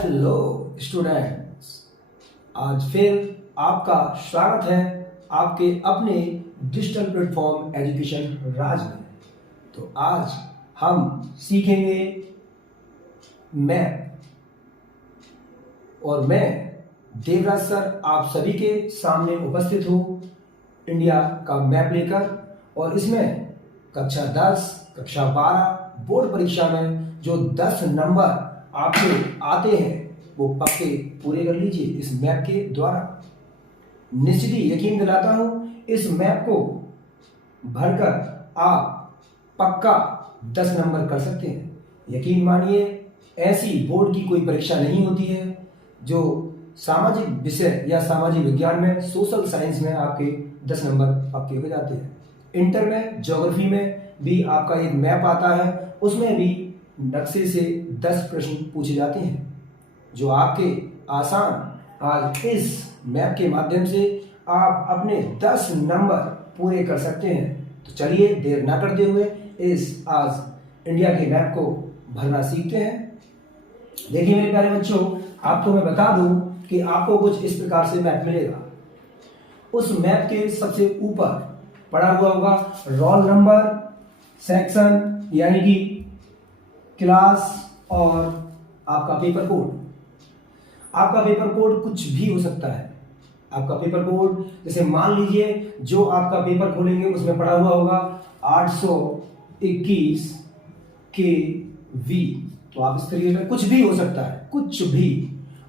Hello students, आज फिर आपका स्वागत है आपके अपने डिजिटल प्लेटफॉर्म एजुकेशन राज में। तो आज हम सीखेंगे मैप और मैं देवराज सर आप सभी के सामने उपस्थित हूँ इंडिया का मैप लेकर। और इसमें कक्षा 10, कक्षा 12 बोर्ड परीक्षा में जो 10 नंबर आपके आते हैं वो पक्के पूरे कर लीजिए इस मैप के द्वारा। निश्चित ही यकीन दिलाता हूं इस मैप को भरकर आप पक्का 10 नंबर कर सकते हैं। यकीन मानिए ऐसी बोर्ड की कोई परीक्षा नहीं होती है जो सामाजिक विषय या सामाजिक विज्ञान में, सोशल साइंस में आपके 10 नंबर पक्के हो जाते हैं। इंटर में ज्योग्राफी में भी आपका एक मैप आता है, उसमें भी नक्शे से 10 प्रश्न पूछे जाते हैं जो आपके आसान आज इस मैप के माध्यम से आप अपने 10 नंबर पूरे कर सकते हैं। तो चलिए देर ना करते हुए इस आज इंडिया के मैप को भरना सीखते हैं। देखिए मेरे प्यारे बच्चों, आपको मैं बता दूं कि आपको कुछ इस प्रकार से मैप मिलेगा। उस मैप के सबसे ऊपर पड़ा हुआ होगा रोल नंबर, सेक्शन यानी कि क्लास और आपका पेपर कोड। आपका पेपर कोड कुछ भी हो सकता है। आपका पेपर कोड जैसे मान लीजिए जो आपका पेपर खोलेंगे उसमें पड़ा हुआ होगा 821 KV। तो आप इस तरीके से कुछ भी हो सकता है, कुछ भी।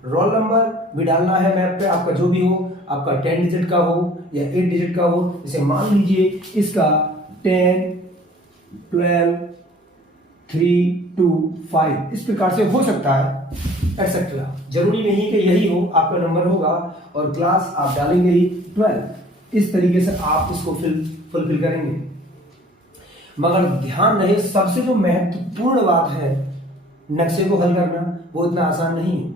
रोल नंबर भी डालना है मैप पे, आपका जो भी हो, आपका 10 डिजिट का हो या 8 डिजिट का हो। जैसे मान लीजिए इसका 10, 12, 3, 2, 5 इस प्रकार से हो सकता है एक्सेट्रा। जरूरी नहीं कि यही हो आपका नंबर होगा। और क्लास आप डालेंगे ही 12। इस तरीके से आप इसको फुलफिल करेंगे। मगर ध्यान रहे सबसे जो महत्वपूर्ण बात है नक्शे को हल करना, वो इतना आसान नहीं है।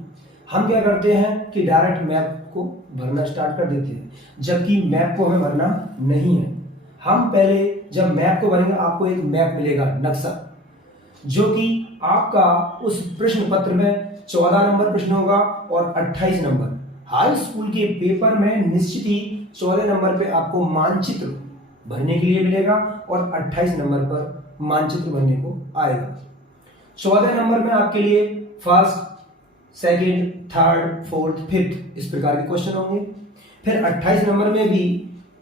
हम क्या करते हैं कि डायरेक्ट मैप को भरना स्टार्ट कर देते हैं, जबकि मैप को हमें भरना नहीं है। हम पहले जब मैप को भरेंगे आपको एक मैप मिलेगा, नक्शा, जो कि आपका उस प्रश्न पत्र में 14 नंबर प्रश्न होगा और 28 नंबर। हाई स्कूल के पेपर में निश्चित ही 14 नंबर पे आपको मानचित्र भरने के लिए मिलेगा और 28 नंबर पर मानचित्र भरने को आएगा। 14 नंबर में आपके लिए first, second, third, fourth, fifth इस प्रकार के क्वेश्चन होंगे। फिर 28 नंबर में भी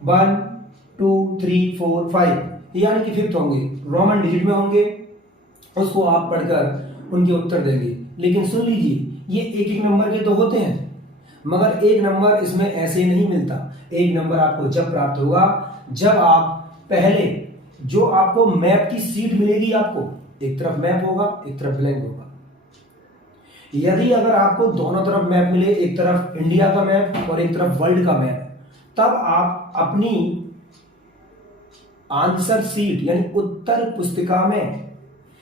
1, 2, 3, 4, 5 यानी कि फिफ्थ होंगे, रोमन डिजिट में होंगे। उसको आप पढ़कर उनके उत्तर देंगे। लेकिन सुन लीजिए, ये एक एक नंबर के तो होते हैं, मगर एक नंबर इसमें ऐसे नहीं मिलता। एक नंबर आपको जब प्राप्त होगा जब आप पहले जो आपको मैप की सीट मिलेगी, आपको एक तरफ मैप होगा, एक तरफ ब्लैंक होगा। यदि अगर आपको दोनों तरफ मैप मिले, एक तरफ इंडिया का मैप और एक तरफ वर्ल्ड का मैप, तब आप अपनी आंसर सीट यानी उत्तर पुस्तिका में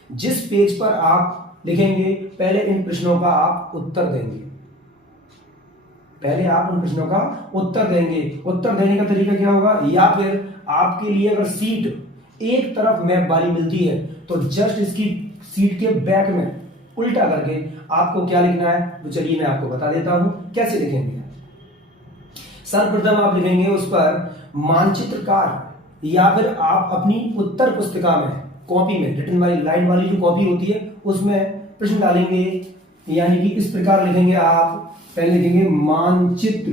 जिस पेज पर आप लिखेंगे पहले इन प्रश्नों का आप उत्तर देंगे। पहले आप उन प्रश्नों का उत्तर देंगे। उत्तर देने का तरीका क्या होगा, या फिर आपके लिए अगर सीट एक तरफ मैप वाली मिलती है तो जस्ट इसकी सीट के बैक में उल्टा करके आपको क्या लिखना है, तो चलिए मैं आपको बता देता हूं कैसे लिखेंगे। सर्वप्रथम आप लिखेंगे उस पर मानचित्रकार, या फिर आप अपनी उत्तर पुस्तिका में कॉपी में रिटन वाली लाइन वाली जो कॉपी होती है उसमें प्रश्न डालेंगे। यानी कि इस प्रकार लिखेंगे आप, पहले लिखेंगे मानचित्र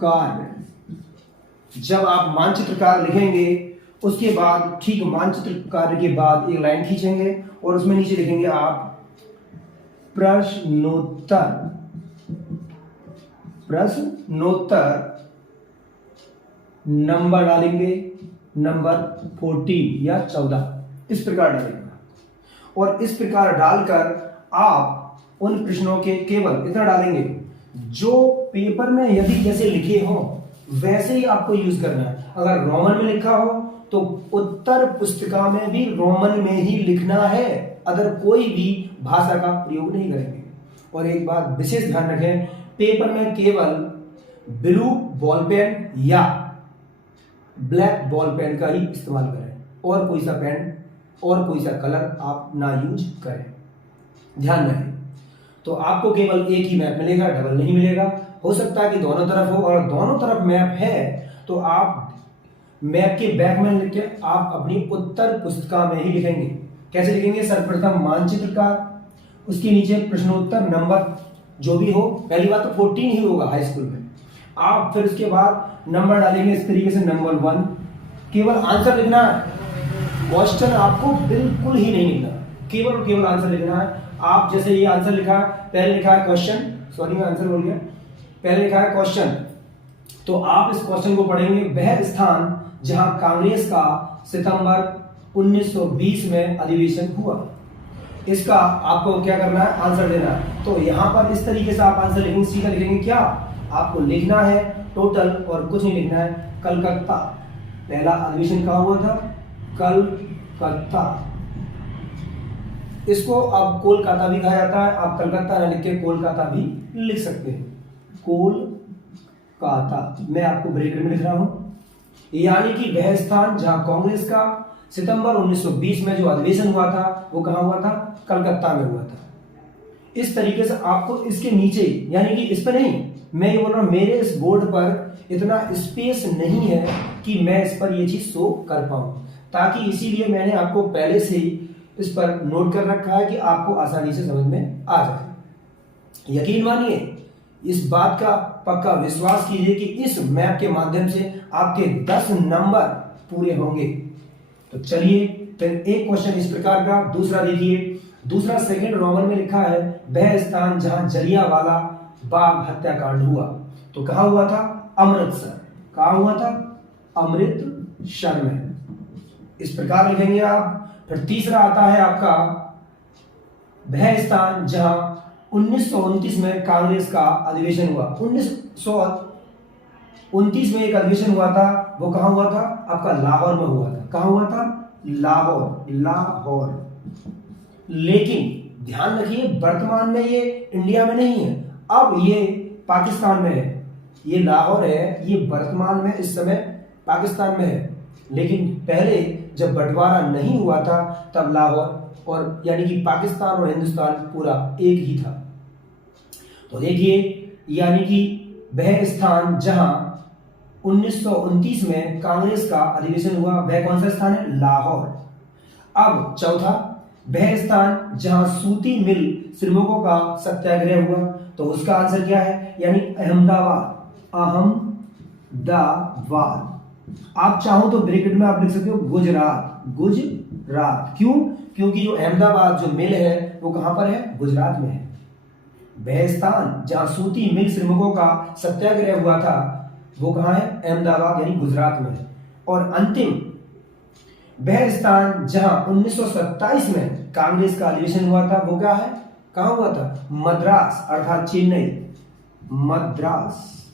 कार्य। जब आप मानचित्रकार लिखेंगे उसके बाद ठीक मानचित्र कार्य के बाद एक लाइन खींचेंगे और उसमें नीचे लिखेंगे आप प्रश्नोत्तर नंबर डालेंगे, नंबर 14 या 14 इस प्रकार डालेंगे। और इस प्रकार डालकर आप उन प्रश्नों के केवल इतना डालेंगे जो पेपर में यदि जैसे लिखे हो वैसे ही आपको यूज करना है। अगर रोमन में लिखा हो तो उत्तर पुस्तिका में भी रोमन में ही लिखना है, अदर कोई भी भाषा का प्रयोग नहीं करेंगे। और एक बात विशेष ध्यान रखें, पेपर में केवल ब्लू बॉल पेन या ब्लैक बॉल पेन का ही इस्तेमाल करें और कोई सा पेन और कोई सा कलर आप ना यूज करें, ध्यान रखें। तो आपको केवल एक ही मैप मिलेगा, डबल नहीं मिलेगा। हो सकता है कि दोनों तरफ हो, और दोनों तरफ मैप है तो आप मैप के बैक में लिख के आप अपनी उत्तर पुस्तिका में ही लिखेंगे। कैसे लिखेंगे? सर्वप्रथम मानचित्र का, उसके नीचे प्रश्नोत्तर नंबर जो भी हो, पहली बात तो 14 ही होगा हाई स्कूल में। आप फिर उसके बाद नंबर डालेंगे इस तरीके से, नंबर 1। केवल आंसर लिखना है, क्वेश्चन आपको बिल्कुल ही नहीं लिखना, केवल और केवल आंसर लिखना है। आप जैसे ये आंसर लिखा, पहले लिखा है क्वेश्चन, सॉरी मैं आंसर बोल गया, पहले लिखा है क्वेश्चन, तो आप इस क्वेश्चन को पढ़ेंगे, वह स्थान जहां कांग्रेस का सितंबर 1920 में अधिवेशन हुआ। इसका आपको क्या करना है? आंसर देना है। तो यहां पर इस तरीके से आप आंसर लिखेंगे, सीधा लिखेंगे। क्या आपको लिखना है? टोटल और कुछ नहीं लिखना है। कलकत्ता, पहला अधिवेशन कहां हुआ था? कलकत्ता। इसको अब कोलकाता भी कहा जाता है, आप कलकत्ता न लिख के कोलकाता भी लिख सकते हैं, कोलकाता। मैं आपको ब्रैकेट में लिख रहा हूं, यानी कि वह स्थान जहां कांग्रेस का सितंबर 1920 में जो अधिवेशन हुआ था वो कहां हुआ था? कलकत्ता में हुआ था। इस तरीके से आपको इसके नीचे, यानी कि इस पर नहीं, मैं ये बोल रहा हूं मेरे इस बोर्ड पर इतना स्पेस नहीं है कि मैं इस पर ये चीज शो कर पाऊं, ताकि इसीलिए मैंने आपको पहले से ही इस पर नोट कर रखा है कि आपको आसानी से समझ में आ जाए। यकीन मानिए, इस बात का पक्का विश्वास कीजिए कि इस मैप के माध्यम से आपके 10 नंबर पूरे होंगे। तो चलिए फिर एक क्वेश्चन इस प्रकार का, दूसरा देखिए। दूसरा सेकंड रोमन में लिखा है, वह स्थान जहां जलियांवाला बाग हत्याकांड हुआ। तो कहां हुआ था? अमृतसर। कहां हुआ था? अमृतसर में। इस प्रकार लिखेंगे आप। फिर तीसरा आता है आपका, वह स्थान जहां 1929 में कांग्रेस का अधिवेशन हुआ। 1929 में एक अधिवेशन हुआ था, वो कहां हुआ था? आपका लाहौर में हुआ था। कहां हुआ था? लाहौर, लाहौर। लेकिन ध्यान रखिए, वर्तमान में ये इंडिया में नहीं है, अब ये पाकिस्तान में है। ये लाहौर है, ये वर्तमान में इस समय पाकिस्तान में है, लेकिन पहले जब बंटवारा नहीं हुआ था तब लाहौर और यानी कि पाकिस्तान और हिंदुस्तान पूरा एक ही था। तो देखिए, यानी कि वह स्थान जहां 1929 में कांग्रेस का अधिवेशन हुआ, वह कौन सा स्थान है? लाहौर। अब चौथा, वह स्थान जहां सूती मिल श्रमिकों का सत्याग्रह हुआ, तो उसका आंसर क्या है? यानी अहमदाबाद, अहमदाबाद। आप चाहो तो ब्रैकेट में आप लिख सकते हो गुजरात, गुजरात। क्यों? क्योंकि जो अहमदाबाद जो मिल है वो कहां पर है? गुजरात में है। वह स्थान जहां सूती मिल श्रमिकों का सत्याग्रह हुआ था वो कहां है? अहमदाबाद यानी गुजरात में है। और अंतिम, वह स्थान जहां 1927 में कांग्रेस का अधिवेशन हुआ था वो क्या है? कहां हुआ था? मद्रास अर्थात चेन्नई, मद्रास,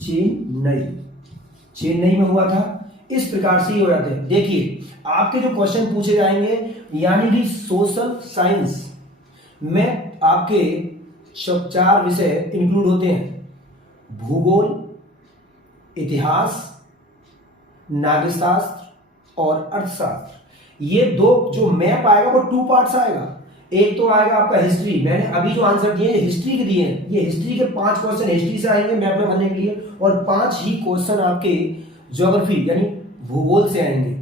चेन्नई, चेन्नई में हुआ था। इस प्रकार से ही हो जाते हैं। देखिए, आपके जो क्वेश्चन पूछे जाएंगे, यानी कि सोशल साइंस में आपके 4 विषय इंक्लूड होते हैं: भूगोल, इतिहास, नागरिकशास्त्र और अर्थशास्त्र। ये दो जो मैप आएगा वो 2 पार्ट्स आएगा। एक तो आएगा आपका हिस्ट्री, मैंने अभी जो आंसर दिए हिस्ट्री के दिए हैं, ये हिस्ट्री के 5 क्वेश्चन हिस्ट्री से आएंगे मैप में भरने के लिए, और 5 ही क्वेश्चन आपके ज्योग्राफी यानी भूगोल से आएंगे।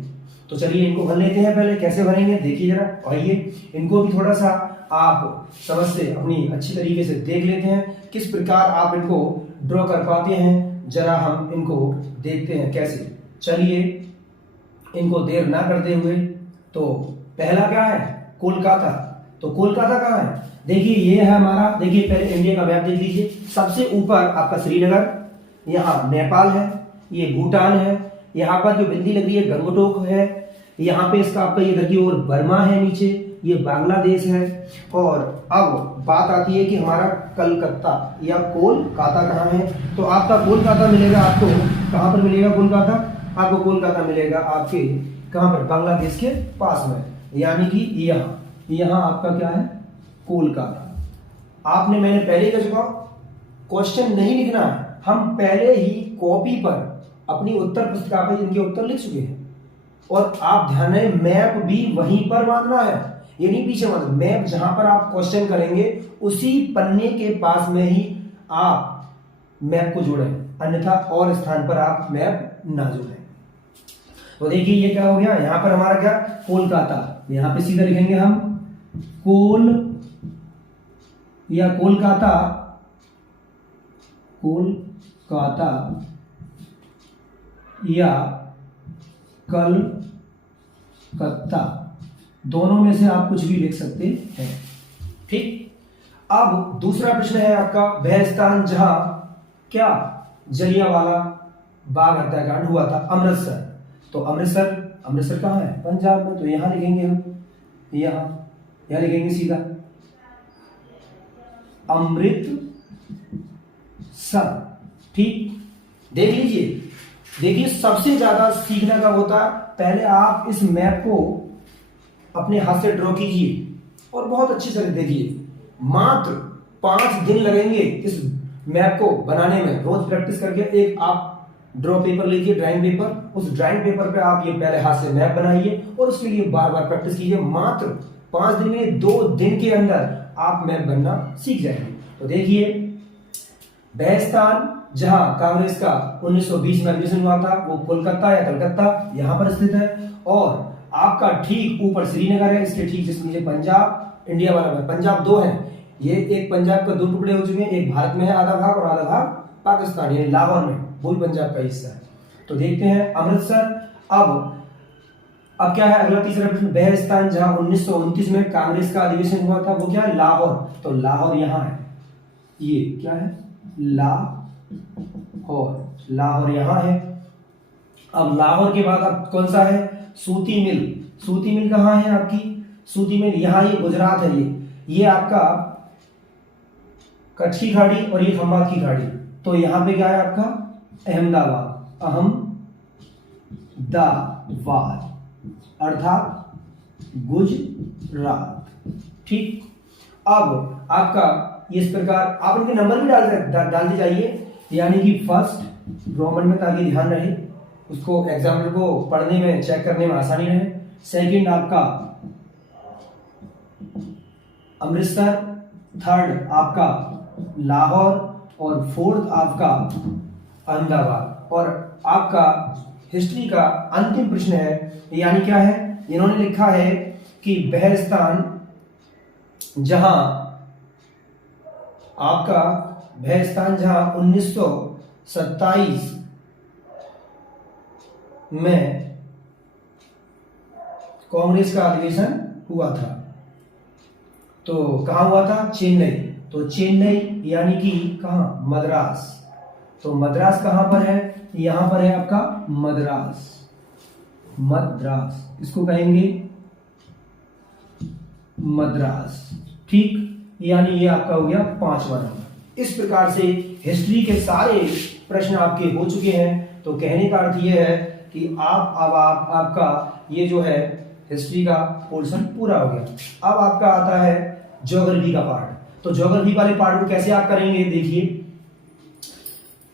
तो चलिए इनको भर लेते हैं। पहले कैसे भरेंगे देखिए जरा, आइए इनको भी थोड़ा सा आप समझ से अपनी अच्छी तरीके से देख लेते हैं, किस प्रकार आप इनको ड्रॉ कर पाते हैं। जरा हम इनको देखते हैं कैसे। चलिए इनको देर ना करते हुए, तो पहला क्या है? कोलकाता। तो कोलकाता कहाँ है? देखिए ये है हमारा, देखिए पहले इंडिया का मैप देख लीजिए। सबसे ऊपर आपका श्रीनगर, यहाँ नेपाल है, ये भूटान है, यहाँ पर जो बिंदी लग रही है गंगटोक है, यहाँ पे इसका आपका ये देखिए और बर्मा है नीचे, ये बांग्लादेश है। और अब बात आती है कि हमारा कलकत्ता या कोलकाता कहाँ है? तो आपका कोलकाता मिलेगा आपको कहाँ पर मिलेगा? कोलकाता आपको कोलकाता मिलेगा आपके कहाँ पर? बांग्लादेश के पास में, यानी कि यहाँ आपका क्या है? कोलकाता। आपने मैंने पहले कह चुका, क्वेश्चन नहीं लिखना है, हम पहले ही कॉपी पर अपनी उत्तर पुस्तिका पर इनके उत्तर लिख चुके हैं। और आप ध्यान रहे मैप भी वहीं पर बांधना है, ये नहीं पीछे बांधना। मैप जहां पर आप क्वेश्चन करेंगे उसी पन्ने के पास में ही आप मैप को जोड़ें, अन्यथा और स्थान पर आप मैप ना जोड़ें। तो देखिए ये क्या हो गया, यहां पर हमारा क्या, कोलकाता, यहां पे सीधा लिखेंगे हम कोल या कोलकाता, कोलकाता या कलकत्ता, दोनों में से आप कुछ भी लिख सकते हैं। ठीक, अब दूसरा प्रश्न है आपका, वह स्थान जहां क्या जलियांवाला बाग हत्याकांड हुआ था, अमृतसर। तो अमृतसर कहां है, पंजाब में, तो यहां लिखेंगे हम, यहां लिखेंगे सीधा अमृतसर। ठीक, देख लीजिए, देखिए सबसे ज्यादा सीखना कब होता है, पहले आप इस मैप को अपने हाथ से ड्रॉ कीजिए और बहुत अच्छी तरह देखिए, मात्र 5 दिन लगेंगे इस मैप को बनाने में। रोज प्रैक्टिस करके एक आप ड्रॉ पेपर लीजिए, ड्राइंग पेपर, उस ड्राइंग पेपर पे आप ये पहले हाथ से मैप बनाइए और उसके लिए बार बार प्रैक्टिस कीजिए। मात्र 5 दिन में, 2 दिन के अंदर आप मैप बनना सीख जाएंगे। तो देखिए, वह स्थान जहां कांग्रेस का 1920 में अधिवेशन हुआ था वो कोलकाता या कलकत्ता यहां पर स्थित है, और आपका ठीक ऊपर श्रीनगर है, इसके ठीक जिसके नीचे पंजाब, इंडिया वाला है। पंजाब 2 है, ये एक पंजाब का 2 टुकड़े हो चुके हैं, एक भारत में है आधा भाग और आधा भाग पाकिस्तान यानी लाहौर में, वही पंजाब का हिस्सा है। तो देखते हैं अमृतसर। अब क्या है अगला तीसरा प्रश्न, वह स्थान जहां 1929 में कांग्रेस का अधिवेशन हुआ था वो क्या है, लाहौर। तो लाहौर यहां है, ये क्या है, लाहौर यहां है। अब लाहौर के बाद अब कौन सा है, सूती मिल कहां है आपकी, सूती मिल यहां, ये गुजरात है, ये आपका कच्छ की खाड़ी और ये खंबात की खाड़ी। तो यहां पे क्या है आपका अहमदाबाद अर्थात गुजरात। ठीक, अब आपका इस प्रकार आप इनके नंबर भी डालते जाइए, यानी कि फर्स्ट रोमन में, ताकि ध्यान रहे उसको, एग्जामिनर को पढ़ने में चेक करने में आसानी रहे। सेकंड आपका अमृतसर, थर्ड आपका लाहौर और फोर्थ आपका अहमदाबाद। और आपका हिस्ट्री का अंतिम प्रश्न है, यानी क्या है, इन्होंने लिखा है कि वह स्थान जहां 1927 में कांग्रेस का अधिवेशन हुआ था, तो कहां हुआ था, चेन्नई। तो चेन्नई यानी कि कहां, मद्रास। तो मद्रास कहां पर है, यहां पर है आपका मद्रास, इसको कहेंगे मद्रास। ठीक, यानी ये आपका हो गया 5वां नंबर। इस प्रकार से हिस्ट्री के सारे प्रश्न आपके हो चुके हैं। तो कहने का अर्थ ये है कि आपका ये जो है हिस्ट्री का पोर्शन पूरा हो गया। अब आपका आता है ज्योग्राफी का पार्ट। तो ज्योग्राफी वाले पार्ट को कैसे आप करेंगे, देखिए,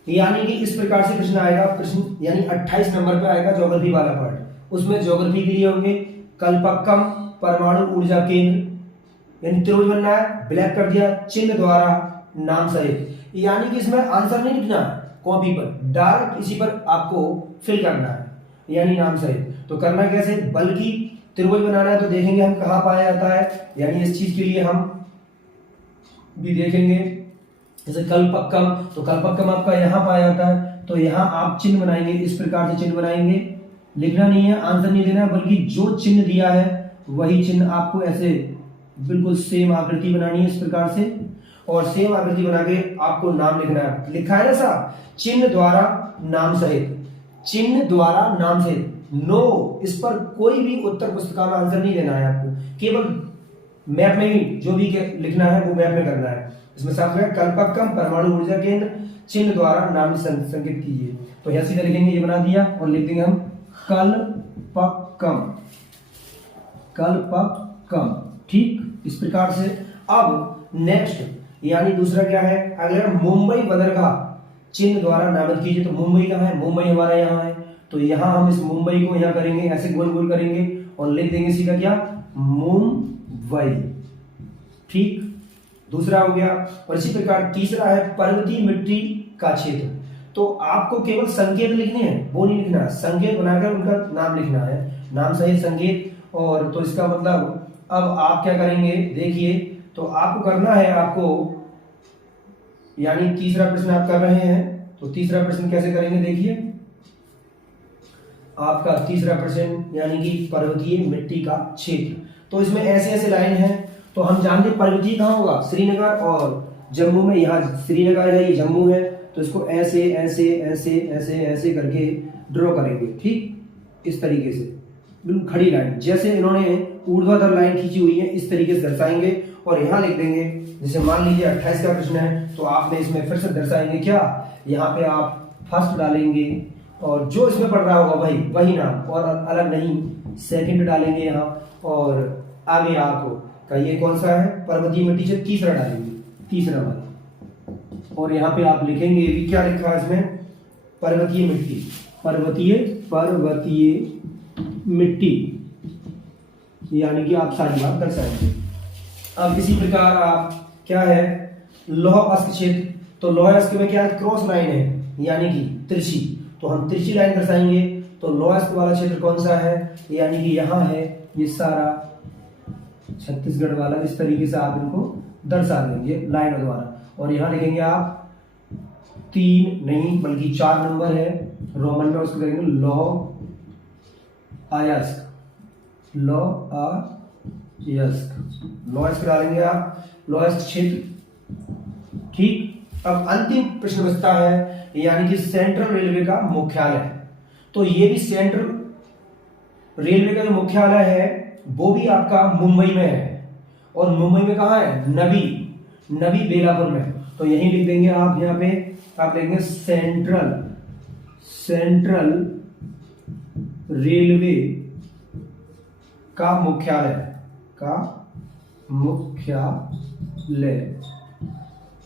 यानी कि इस प्रकार से प्रश्न आएगा, प्रश्न यानी 28 नंबर पे आएगा ज्योग्राफी वाला पार्ट। उसमें ज्योग्राफी के लिए होंगे कल्पक्कम परमाणु ऊर्जा केंद्र, यानी त्रिभुज बनना है, ब्लैक कर दिया, चिन्ह द्वारा नाम सहित, यानी कि इसमें आंसर नहीं लिखना है कॉपी पर, डायरेक्ट इसी पर आपको फिल करना है, यानी नाम सहित। तो करना कैसे, बल्कि त्रिभुज बनाना है तो देखेंगे हम कहां पाया जाता है, यानी इस चीज के लिए हम भी देखेंगे, जैसे कल्पक्कम, तो कल्पक्कम आपका यहां पाया जाता है, तो यहां आप चिन्ह बनाएंगे, इस प्रकार से चिन्ह बनाएंगे, लिखना नहीं है, आंसर नहीं देना है, बल्कि जो चिन्ह दिया है वही चिन्ह आपको ऐसे बिल्कुल सेम आकृति बनानी है इस प्रकार से, और सेम आकृति बना के आपको नाम लिखना है। लिखा है ना साहब, चिन्ह द्वारा नाम सहित, चिन्ह द्वारा नाम सहित। नो, इस पर कोई भी उत्तर पुस्तिका में आंसर नहीं देना है आपको, केवल मैप में ही जो भी लिखना है वो मैप में करना है। इसमें साफ है कल्पक्कम परमाणु ऊर्जा केंद्र, चिन्ह द्वारा नाम संकेत कीजिए। तो यहां सीधा लिखेंगे, ये बना दिया, और लिख देंगे हम कल्पक्कम। ठीक, इस प्रकार से। अब नेक्स्ट यानी दूसरा क्या है, अगर मुंबई बंदरगाह चिन्ह द्वारा नामित कीजिए, तो मुंबई कहां है, मुंबई हमारा यहां है, तो यहाँ हम इस मुंबई को यहाँ करेंगे, ऐसे गोल गोल करेंगे और लिख देंगे सीधा क्या, मुंबई। ठीक, दूसरा हो गया। और इसी प्रकार तीसरा है पर्वतीय मिट्टी का क्षेत्र। तो आपको केवल संकेत लिखने हैं, वो नहीं लिखना, संकेत बनाकर उनका नाम लिखना है, नाम सहित संकेत। और तो इसका मतलब अब आप क्या करेंगे, देखिए, तो आपको करना है, आपको यानी तीसरा प्रश्न आप कर रहे हैं, तो तीसरा प्रश्न कैसे करेंगे, देखिए आपका तीसरा प्रश्न यानी कि पर्वतीय मिट्टी का क्षेत्र। तो इसमें ऐसे ऐसे लाइन है, तो हम जानते हैं पर्वतीय कहाँ होगा, श्रीनगर और जम्मू में, यहाँ श्रीनगर है, ये जम्मू है, तो इसको ऐसे ऐसे ऐसे ऐसे ऐसे करके ड्रॉ करेंगे। ठीक, इस तरीके से बिल्कुल खड़ी लाइन, जैसे इन्होंने ऊर्ध्वाधर लाइन खींची हुई है इस तरीके से दर्शाएंगे। और यहाँ लिख देंगे, जैसे मान लीजिए 28 का प्रश्न है, तो आपने इसमें फिर से दर्शाएंगे क्या, यहाँ पे आप फर्स्ट डालेंगे और जो इसमें पढ़ रहा होगा वही नाम, और अलग नहीं, सेकंड डालेंगे यहाँ, और आगे आपको का ये कौन सा है, पर्वतीय मिट्टी से तीसरा डालेंगे, तीसरा वाला। और यहाँ पे आप लिखेंगे भी, क्या लिखा है इसमें, पर्वतीय मिट्टी, पर्वतीय मिट्टी, यानी कि आप सारी बात दर्शाएंगे। अब इसी प्रकार आप क्या है, लौह अस्त क्षेत्र। तो लौह अस्त में क्या है, क्रॉस लाइन है यानी कि तिरछी, तो हम तिरछी लाइन दर्शाएंगे। तो लौह अस्त वाला क्षेत्र कौन सा है, यानी कि यहाँ है, ये सारा छत्तीसगढ़ वाला, इस तरीके से आप इनको दर्शा देंगे लाइनों द्वारा। और यहाँ लिखेंगे आप 3 नहीं बल्कि 4 नंबर है रोमन में, उसको करेंगे लौह अयस्क, लौह अयस्क डालेंगे आप, लौह अयस्क क्षेत्र। ठीक, अब अंतिम प्रश्न बचता है, यानी कि सेंट्रल रेलवे का मुख्यालय। तो ये भी सेंट्रल रेलवे का जो मुख्यालय है वो भी आपका मुंबई में है, और मुंबई में कहाँ है, नवी बेलापुर में। तो यही लिख देंगे आप, यहाँ पे आप लिखेंगे सेंट्रल रेलवे का मुख्यालय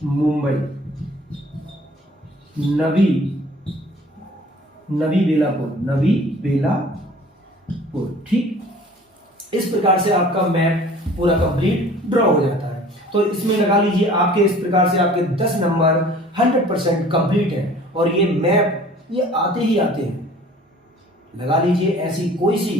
मुंबई, नवी बेलापुर। ठीक, इस प्रकार से आपका मैप पूरा कंप्लीट ड्रॉ हो जाता है। तो इसमें लगा लीजिए आपके, इस प्रकार से आपके 10 नंबर 100% कंप्लीट है। और ये मैप ये आते ही आते हैं, लगा लीजिए ऐसी कोई सी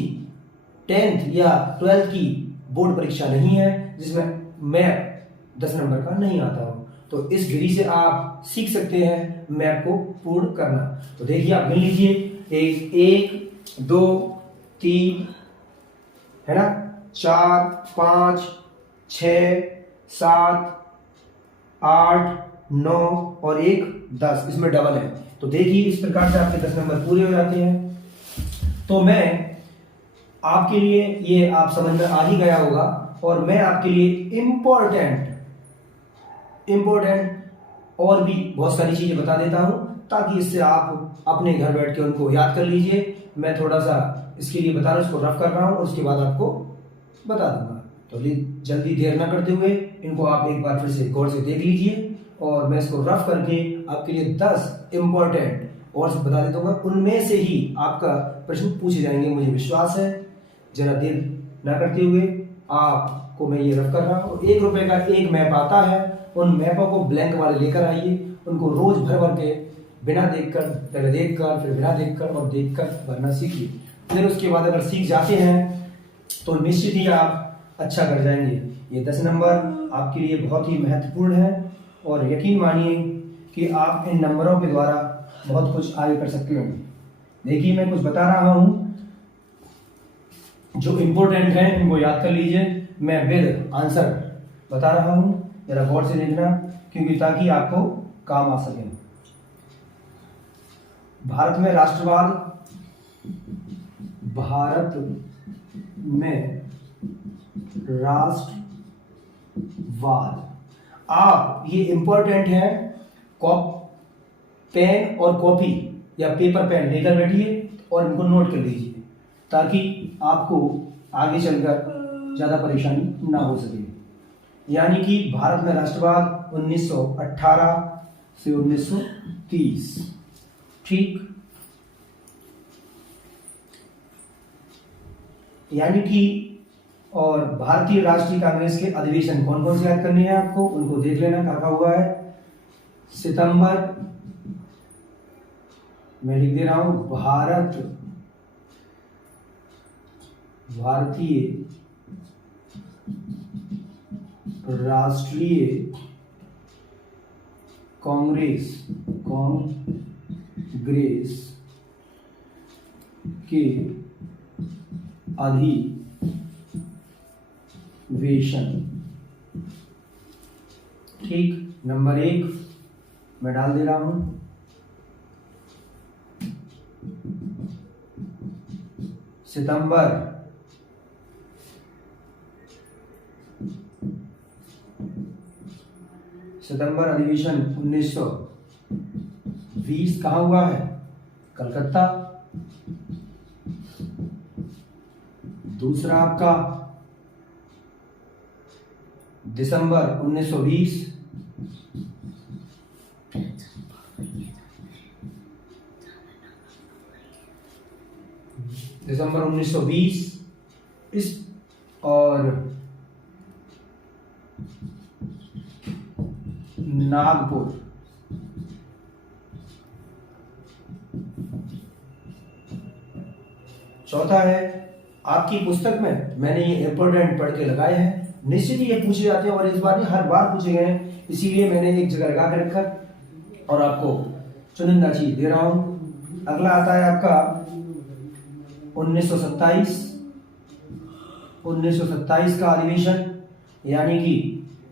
10th या 12th की बोर्ड परीक्षा नहीं है जिसमें मैप 10 नंबर का नहीं आता हो। तो इस विधि से आप सीख सकते हैं मैप को पूर्ण करना। तो देखिए आप गिन लीजिए, 1 2 3 है ना, 4 5 6 7 8 9 और 1 10, इसमें डबल है। तो देखिए इस प्रकार से आपके 10 नंबर पूरे हो जाते हैं। तो मैं आपके लिए, ये आप समझ में आ ही गया होगा, और मैं आपके लिए इम्पोर्टेंट और भी बहुत सारी चीजें बता देता हूं, ताकि इससे आप अपने घर बैठ के उनको याद कर लीजिए। मैं थोड़ा सा इसके लिए बता रहा हूं, इसको रफ कर रहा हूं, और उसके बाद आपको बता दूंगा। तो जल्दी देर ना करते हुए इनको आप एक बार फिर से गौर से देख लीजिए, और मैं इसको रफ करके आपके लिए 10 इंपॉर्टेंट और बता देता हूँ, उनमें से ही आपका प्रश्न पूछे जाएंगे, मुझे विश्वास है। जरा देर ना करते हुए आपको मैं ये रफ कर रहा हूँ। 1 रुपए का एक मैप आता है, उन मैपों को ब्लैंक वाले लेकर आइए, उनको रोज भर के बिना देखकर, पहले देखकर, फिर बिना देखकर और देखकर भरना सीखिए। फिर उसके बाद अगर सीख जाते हैं तो निश्चित ही आप अच्छा कर जाएंगे। ये 10 नंबर आपके लिए बहुत ही महत्वपूर्ण है, और यकीन मानिए कि आप इन नंबरों के द्वारा बहुत कुछ आगे कर सकते हो। देखिए मैं कुछ बता रहा हूं, जो इंपॉर्टेंट है इनको याद कर लीजिए, मैं विद आंसर बता रहा हूं, जरा गौर से देखना, क्योंकि ताकि आपको काम आ सके। भारत में राष्ट्रवाद, आप ये इंपॉर्टेंट है, पेन और कॉपी या पेपर पेन लेकर बैठिए और इनको नोट कर लीजिए, ताकि आपको आगे चलकर ज्यादा परेशानी ना हो सके। यानी कि भारत में राष्ट्रवाद 1918 से 1930। ठीक, यानी कि और भारतीय राष्ट्रीय कांग्रेस के अधिवेशन कौन कौन से याद करने हैं आपको, उनको देख लेना कहा हुआ है। सितंबर, मैं लिख दे रहा हूं, भारतीय राष्ट्रीय कांग्रेस के अधिवेशन। ठीक, नंबर 1 मैं डाल दे रहा हूं। सितंबर अधिवेशन 1920 कहाँ हुआ है, कलकत्ता। दूसरा आपका दिसंबर 1920, दिसंबर 1920 इस और नागपुर। चौथा है, आपकी पुस्तक में मैंने ये इंपॉर्टेंट पढ़ के लगाए हैं, निश्चित ही ये पूछे जाते हैं और इस बार नहीं हर बार पूछे गए हैं, इसीलिए मैंने एक जगह लगा कर रखकर और आपको चुनिंदा चीज दे रहा हूं। अगला आता है आपका 1927 का अधिवेशन, यानी कि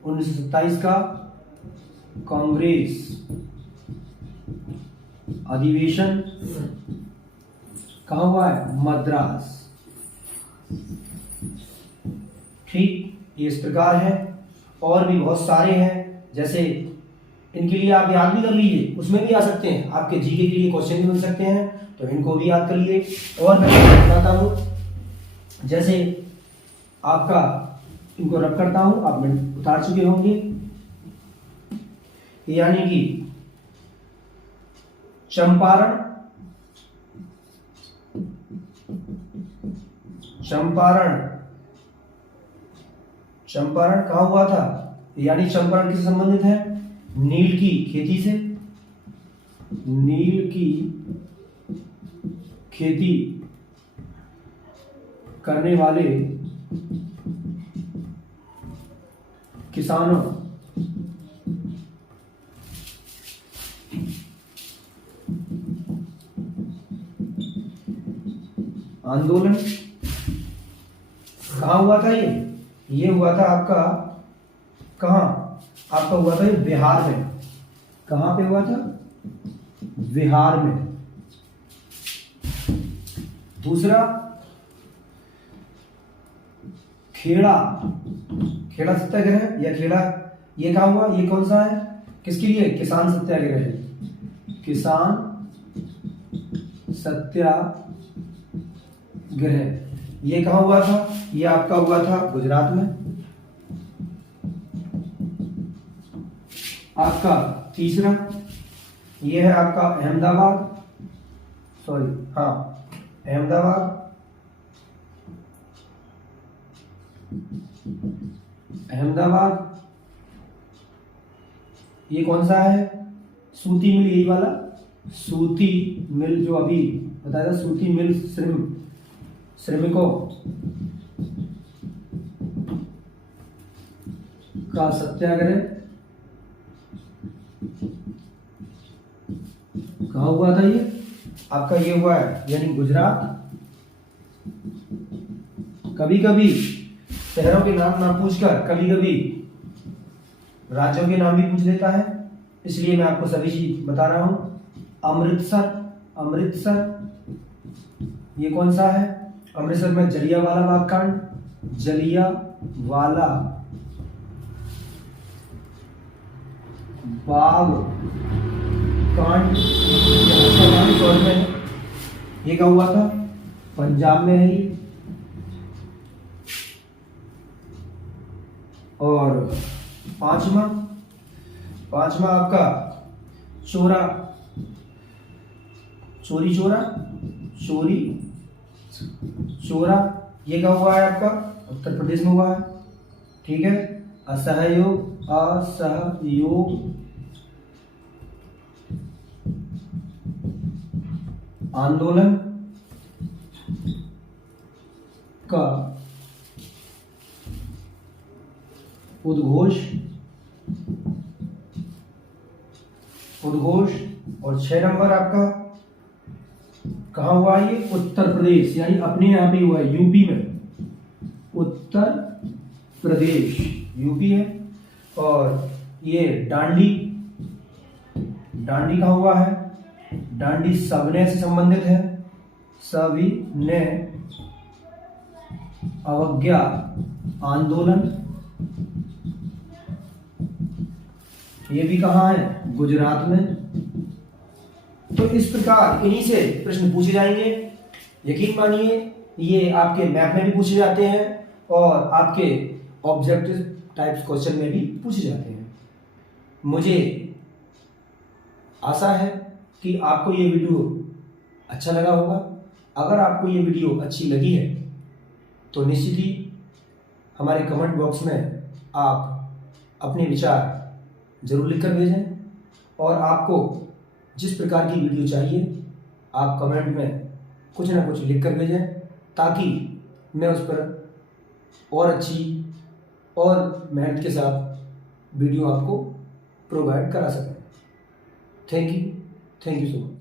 1927 का कांग्रेस अधिवेशन कहाँ हुआ है, मद्रास। ठीक, ये इस प्रकार है। और भी बहुत सारे हैं, जैसे इनके लिए आप याद भी कर लीजिए, उसमें भी आ सकते हैं, आपके जीके के लिए क्वेश्चन भी मिल सकते हैं, तो इनको भी याद कर लिए। और मैं बताता हूं, जैसे आपका इनको रब करता हूं, आप में उतार चुके होंगे, यानी कि चंपारण कहाँ हुआ था, यानी चंपारण किससे संबंधित है, नील की खेती से, नील की खेती करने वाले किसानों आंदोलन कहाँ हुआ था, ये हुआ था आपका, कहाँ आपका हुआ था, ये बिहार में। कहाँ पे हुआ था, बिहार में। दूसरा खेड़ा सत्याग्रह या खेड़ा, ये कहाँ हुआ, ये कौन सा है, किसके लिए, किसान सत्याग्रह है, किसान सत्याग्रह। ये कहाँ हुआ था, ये आपका हुआ था गुजरात में। आपका तीसरा ये है आपका अहमदाबाद, सॉरी हाँ अहमदाबाद। ये कौन सा है, सूती मिल, यही वाला सूती मिल जो अभी बताया था, सूती मिल श्रमिकों का सत्याग्रह कहाँ हुआ था, ये आपका ये हुआ है, यानी गुजरात। कभी कभी शहरों के नाम ना पूछकर कभी कभी राज्यों के नाम भी पूछ लेता है, इसलिए मैं आपको सभी चीज बता रहा हूं। अमृतसर ये कौन सा है, अमृतसर में जलियांवाला बाग कांड, जलियांवाला बाग कांड में, ये क्या हुआ था, पंजाब में है। और पांचवा आपका चोरी चोरा ये क्या हुआ है आपका, उत्तर प्रदेश में हुआ है, ठीक है। असहयोग आंदोलन का उद्घोष और 6 नंबर आपका कहाँ हुआ है, ये उत्तर प्रदेश, यानी अपने यहाँ पे हुआ है, यूपी में, उत्तर प्रदेश यूपी है। और ये दांडी कहाँ हुआ है, दांडी सविनय से संबंधित है, सविनय अवज्ञा आंदोलन, ये भी कहाँ है, गुजरात में। तो इस प्रकार इन्हीं से प्रश्न पूछे जाएंगे। यकीन मानिए ये आपके मैप में भी पूछे जाते हैं और आपके ऑब्जेक्टिव टाइप्स क्वेश्चन में भी पूछे जाते हैं। मुझे आशा है कि आपको ये वीडियो अच्छा लगा होगा। अगर आपको ये वीडियो अच्छी लगी है तो निश्चित ही हमारे कमेंट बॉक्स में आप अपने विचार जरूर लिखकर भेजें, और आपको जिस प्रकार की वीडियो चाहिए आप कमेंट में कुछ ना कुछ लिखकर भेजें, ताकि मैं उस पर और अच्छी और मेहनत के साथ वीडियो आपको प्रोवाइड करा सकूं। Thank you so much.